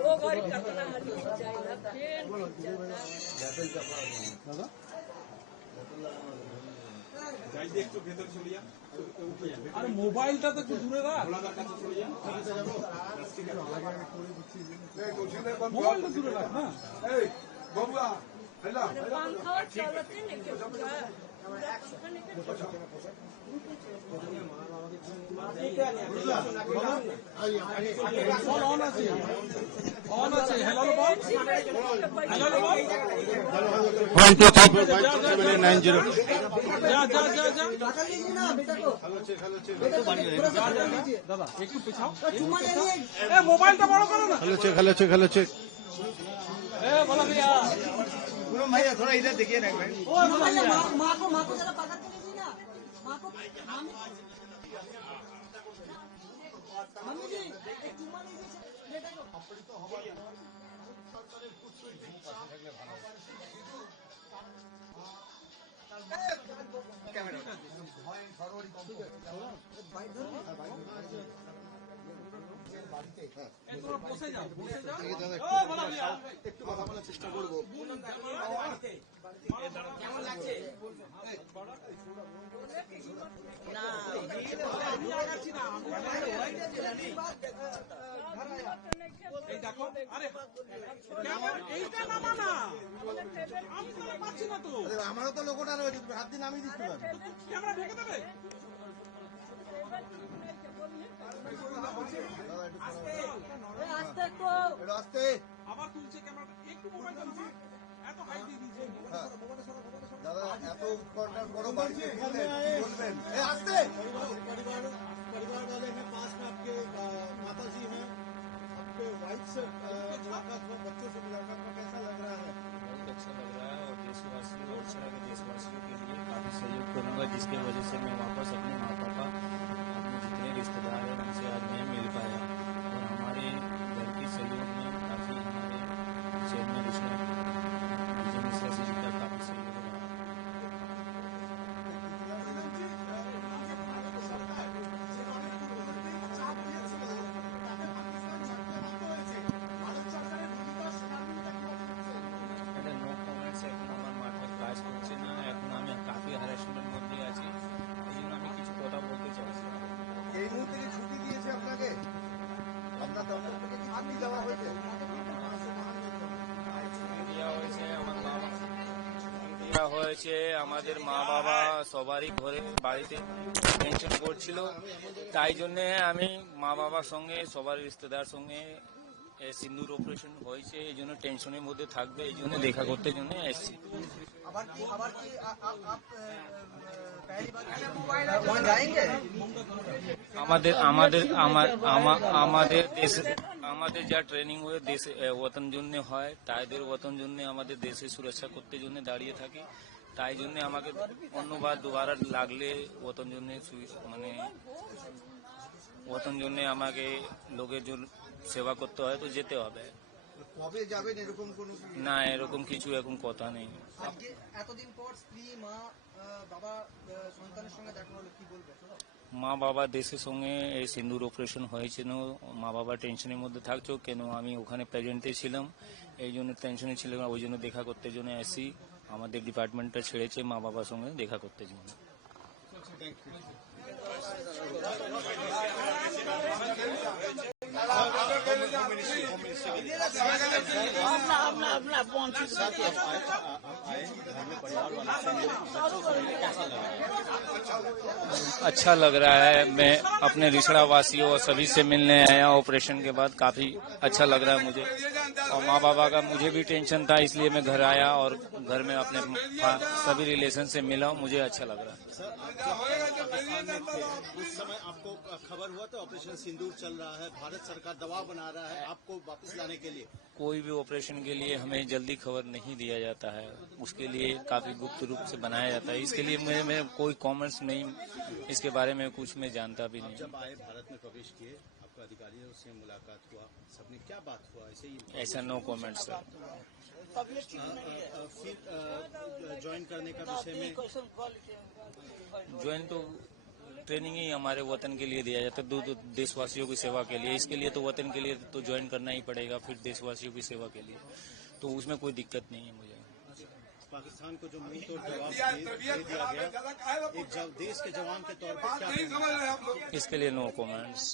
वो गाड़ी कितना हल्ली जाएगा ट्रेन दादा গাড়ি একটু ভেতর চলে যা আরে মোবাইলটা তো একটু দূরে রাখ ভোলাদার কাছে চলে যা মোবাইলটা দূরে রাখ না এই বাবুয়া হেলা পাঙ্খা চালাতে নাকি मोबाइलটা বড় করো না हेलो चेक भैया थोड़ा इधर देखिए ना भाई माँ को जरा पकड़ के लीजिए ना माँ को मम्मी जी एक चुम्मा लीजिए बेटा को कैमरा বসে যাও একটু কথা বলার চেষ্টা করবো কেমন লাগছে আমারও তো লোকটা রয়েছে হাত দিয়ে নামিয়ে দিতে পারবে ক্যামেরা ঢেকে দেবে আবার তুলছে ক্যামেরাটা একটু মোবাইল চালাও এত হাই দিয়ে দিয়েছে দাদা এত উৎকণ্ঠার বড় বাড়ি বলবেন এই আস্তে परिवार वाले हैं पास में आपके माता जी हैं आपके वाइफ से मुलाकात हुआ बच्चों से मुलाकात हुआ कैसा लग रहा है बहुत अच्छा लग रहा है और देशवासियों और ओडिशा के देशवासियों के लिए काफी सहयोग करूंगा जिसके वजह से मैं वापस अपने माँ पापा अपने जितने रिश्तेदार हैं उनसे आज मैं मिल पाया और हमारे घर के सहयोग में काफी हमारे चेयरमैन विजय मिश्रा जी का काफी सहयोग रहा হয়েছে আমাদের মা বাবা সবারই ঘরে বাড়িতে টেনশন করছিল তাই জন্য আমি মা বাবার সঙ্গে সবার রিশতেদার সঙ্গে সিন্দুর অপারেশন হয়েছে এই জন্য টেনশনের মধ্যে থাকবে এই জন্য দেখা করতে জন্য এসেছি আমাদের যা ট্রেনিং হয়ে দেশে ওতন জন্য হয় তাইদের ওতন জন্য আমাদের দেশে সুরক্ষা করতে জন্য দাঁড়িয়ে থাকি তাই জন্য আমাকে অন্যবার দুবার লাগলে ওতন জন্য মানে ওতন জন্য আমাকে লোকের জন্য সেবা করতে হয় তো যেতে হবে কবে যাবেন এরকম কোনো না এরকম কিছু এখন কথা নেই এতদিন পর স্ত্রী মা বাবা সন্তানের সঙ্গে দেখা হলো কি বলবে মা বাবা দেশের সঙ্গে এই সিন্দুর অপারেশন হয়েছিল মা বাবা টেনশনের মধ্যে থাকছো কেন আমি ওখানে প্রেজেন্টে ছিলাম এই জন্য টেনশনে ছিলাম ওই জন্য দেখা করতে জন্য আসি আমাদের ডিপার্টমেন্টটা ছেড়েছে মা বাবার সঙ্গে দেখা করতে জন্য अच्छा लग रहा है मैं अपने रिसड़ा वासियों और सभी से मिलने आया ऑपरेशन के बाद काफी अच्छा लग रहा है मुझे और माँ बाबा का मुझे भी टेंशन था इसलिए मैं घर आया और घर में अपने सभी रिलेशन से मिला मुझे अच्छा लग रहा है उस समय आपको खबर हुआ तो ऑपरेशन सिंदूर चल रहा है भारत सरकार दबाव बना रहा है आपको वापस लाने के लिए कोई भी ऑपरेशन के लिए हमें जल्दी खबर नहीं दिया जाता है उसके लिए काफी गुप्त रूप से बनाया जाता है इसके लिए मैं कोई कमेंट्स नहीं इसके बारे में कुछ मैं जानता भी नहीं जब आए भारत में प्रवेश किए आपका अधिकारियों से मुलाकात हुआ सबने क्या बात हुआ ऐसे ही ऐसा नो कमेंट्स सर फिर ज्वाइन करने का विषय में ज्वाइन तो ट्रेनिंग ही हमारे वतन के लिए दिया जाता है, दो देशवासियों की सेवा के लिए। इसके लिए तो वतन के लिए तो ज्वाइन करना ही पड़ेगा, फिर देशवासियों की सेवा के लिए, तो उसमें कोई दिक्कत नहीं है मुझे। पाकिस्तान को जो मुंह तोड़ जवाब दे दिया गया, एक देश के जवान के तौर पर क्या कहना? इसके लिए नो कमेंट्स।